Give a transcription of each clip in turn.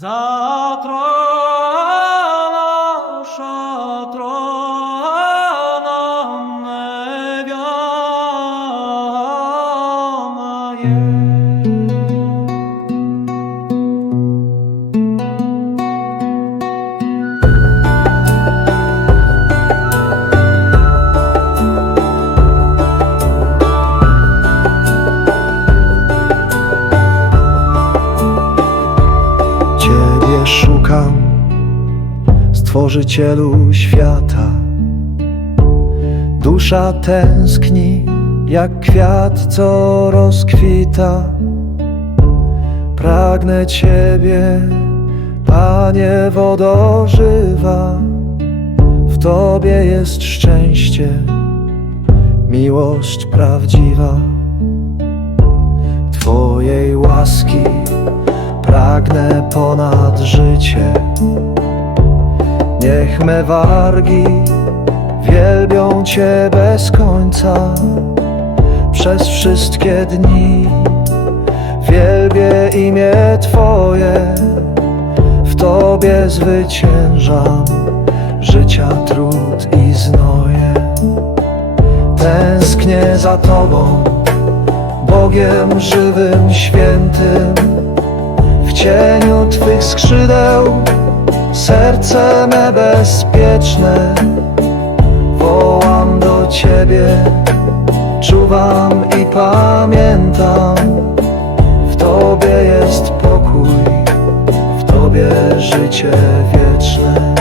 Затрона шатрона невямає. Szukam, Stworzycielu świata. Dusza tęskni, jak kwiat, co rozkwita. Pragnę Ciebie, Panie wodożywa. W Tobie jest szczęście, miłość prawdziwa. Twojej łaski pragnę ponad życie. Niech me wargi wielbią Cię bez końca przez wszystkie dni. Wielbię imię Twoje, w Tobie zwyciężam życia trud i znoje. Tęsknię za Tobą, Bogiem żywym, świętym. Cieniu Twych skrzydeł serce me bezpieczne. Wołam do Ciebie, czuwam i pamiętam. W Tobie jest pokój, w Tobie życie wieczne.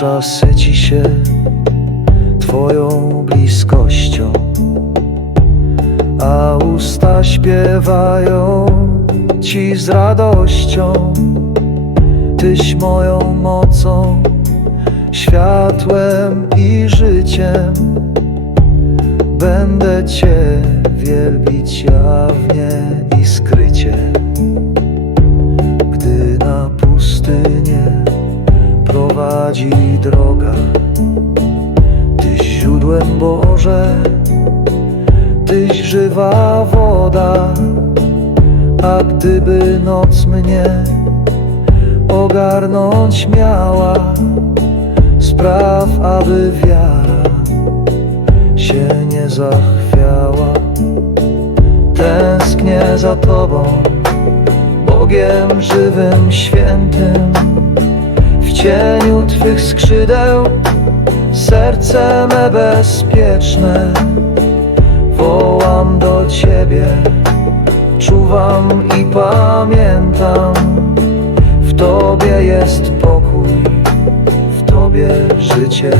Dusza syci się Twoją bliskością, a usta śpiewają Ci z radością. Tyś moją mocą, światłem i życiem. Będę Cię wielbić jawnie i skrycie, źródłem Boże, Tyś żywa woda, a gdyby noc mnie ogarnąć miała, spraw, aby wiara się nie zachwiała. Tęsknię za Tobą, Bogiem żywym, świętym. W cieniu Twych skrzydeł serce me bezpieczne. Wołam do Ciebie, czuwam i pamiętam. W Tobie jest pokój, w Tobie życie.